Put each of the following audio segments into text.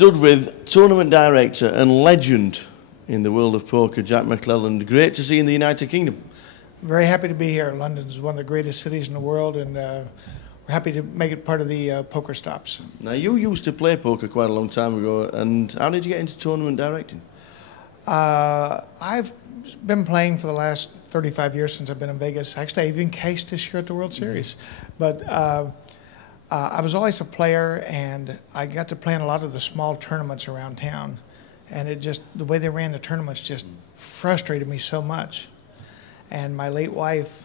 stood with tournament director and legend in the world of poker, Jack McLelland. Great to see you in the United Kingdom. Very happy to be here. London is one of the greatest cities in the world, and we're happy to make it part of the poker stops. Now, you used to play poker quite a long time ago, and how did you get into tournament directing? I've been playing for the last 35 years since I've been in Vegas. Actually, I even cased this year at the World Series. But I was always a player, and I got to play in a lot of the small tournaments around town. And it just, the way they ran the tournaments just frustrated me so much. And my late wife,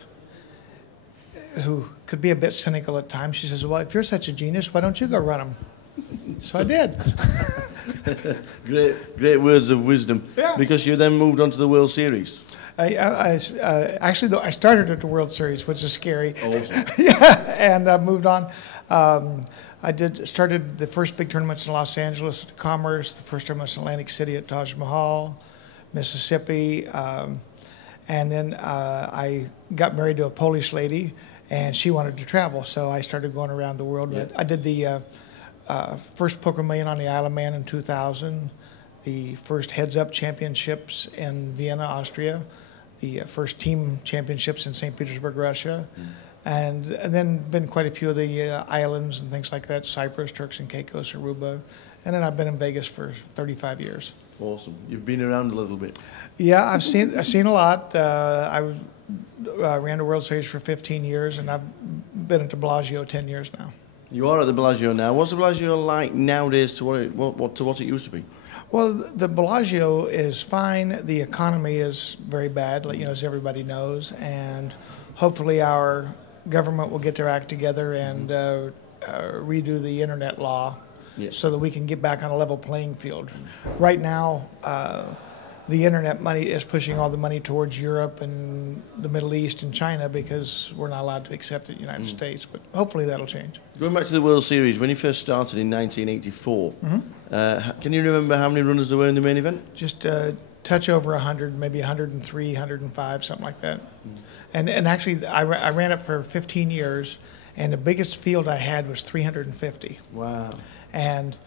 who could be a bit cynical at times, she says, well, if you're such a genius, why don't you go run them? So I did. Great words of wisdom. Yeah. Because you then moved on to the World Series. Actually, though, I started at the World Series, which is scary. Awesome. Yeah, and I moved on. I started the first big tournaments in Los Angeles at Commerce, the first tournaments in Atlantic City at Taj Mahal, Mississippi, and then I got married to a Polish lady, and she wanted to travel, so I started going around the world. Yeah. I did the first Poker Million on the Isle of Man in 2000, the first Heads Up Championships in Vienna, Austria, the first Team Championships in St. Petersburg, Russia, and then been quite a few of the islands and things like that, Cyprus, Turks and Caicos, Aruba, and then I've been in Vegas for 35 years. Awesome. You've been around a little bit. Yeah, I've seen a lot. I ran the World Series for 15 years, and I've been at the Bellagio 10 years now. You are at the Bellagio now. What's the Bellagio like nowadays to what it used to be? Well, the Bellagio is fine. The economy is very bad, as everybody knows, and hopefully our government will get their act together and redo the internet law. Yeah. So that we can get back on a level playing field. Right now, the internet money is pushing all the money towards Europe and the Middle East and China because we're not allowed to accept it in the United States, but hopefully that'll change. Going back to the World Series, when you first started in 1984, can you remember how many runners there were in the main event? Just touch over 100, maybe 103, 105, something like that. And actually, I ran it for 15 years, and the biggest field I had was 350. Wow. And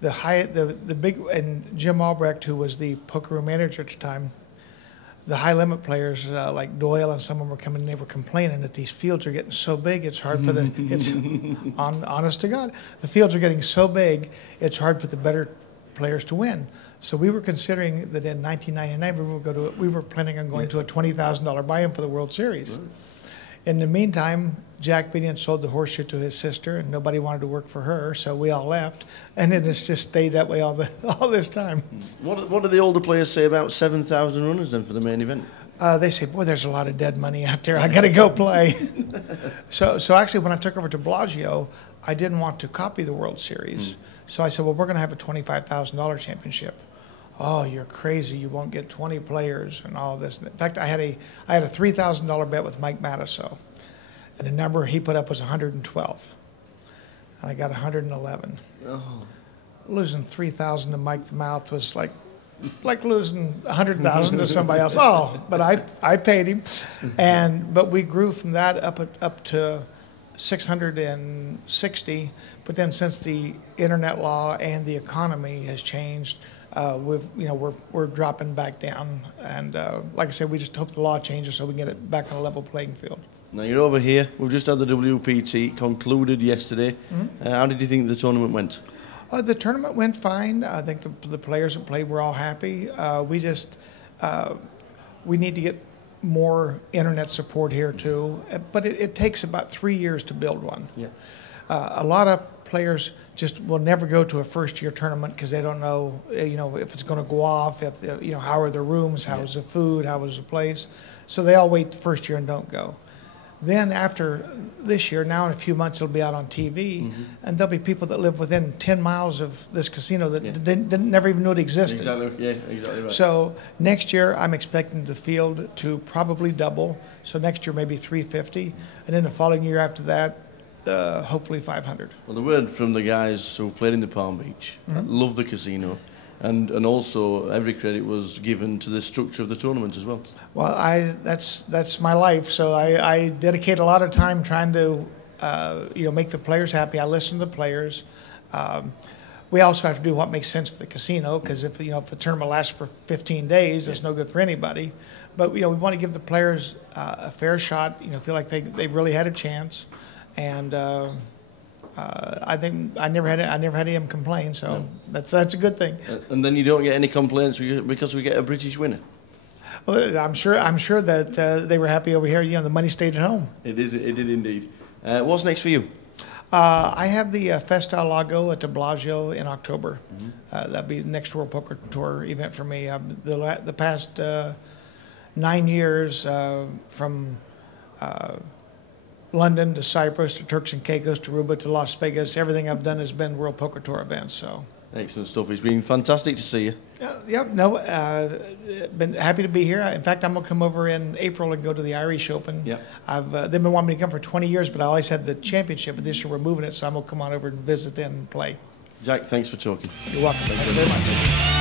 the big, and Jim Albrecht, who was the poker room manager at the time, the high limit players like Doyle and some of them were coming in, they were complaining that these fields are getting so big, it's hard for honest to God, the fields are getting so big, it's hard for the better players to win. So we were considering that in 1999 we were planning on going to a $20,000 buy-in for the World Series. Right. In the meantime, Jack Binion sold the horseshoe to his sister, and nobody wanted to work for her, so we all left. And then it's just stayed that way all this time. What do the older players say about 7,000 runners then for the main event? They say, boy, there's a lot of dead money out there. I got to go play. So actually, when I took over to Bellagio, I didn't want to copy the World Series. So I said, well, we're going to have a $25,000 championship. Oh, you're crazy. You won't get 20 players and all this. In fact, I had a $3,000 bet with Mike Matusow, and the number he put up was 112. And I got 111. Oh. Losing 3,000 to Mike the Mouth was like losing 100,000 to somebody else. Oh, but I paid him. But we grew from that up to 660. But then since the internet law and the economy has changed, we're dropping back down, and like I said, we just hope the law changes so we can get it back on a level playing field. Now you're over here. We've just had the WPT concluded yesterday. How did you think the tournament went? The tournament went fine. I think the players that played were all happy. We need to get more internet support here too, but it takes about 3 years to build one. Yeah. A lot of players just will never go to a first-year tournament because they don't know, if it's going to go off, how are the rooms, how is the food, how is the place. So they all wait the first year and don't go. Then after this year, now in a few months, it'll be out on TV, and there'll be people that live within 10 miles of this casino that didn't never even knew it existed. Exactly. Yeah, exactly right. So next year, I'm expecting the field to probably double. So next year, maybe 350, and then the following year after that, hopefully 500. Well, the word from the guys who played in the Palm Beach, love the casino, and also every credit was given to the structure of the tournament as well. Well, that's my life, so I dedicate a lot of time trying to make the players happy. I listen to the players. we also have to do what makes sense for the casino, because if the tournament lasts for 15 days, it's no good for anybody. But we want to give the players a fair shot. Feel like they really had a chance, and I think I never had any of them complain. So that's a good thing. And then you don't get any complaints because we get a British winner. Well, I'm sure that they were happy over here. The money stayed at home. It did indeed. What's next for you? I have the Festa Lago at the Bellagio in October. That'll be the next World Poker Tour event for me. The past 9 years, from London to Cyprus to Turks and Caicos to Aruba to Las Vegas, everything I've done has been World Poker Tour events. So. Excellent stuff. It's been fantastic to see you. Been happy to be here. In fact, I'm going to come over in April and go to the Irish Open. Yeah. They've been wanting me to come for 20 years, but I always had the championship. But this year we're moving it, so I'm going to come on over and visit and play. Jack, thanks for talking. You're welcome. Thank you very much.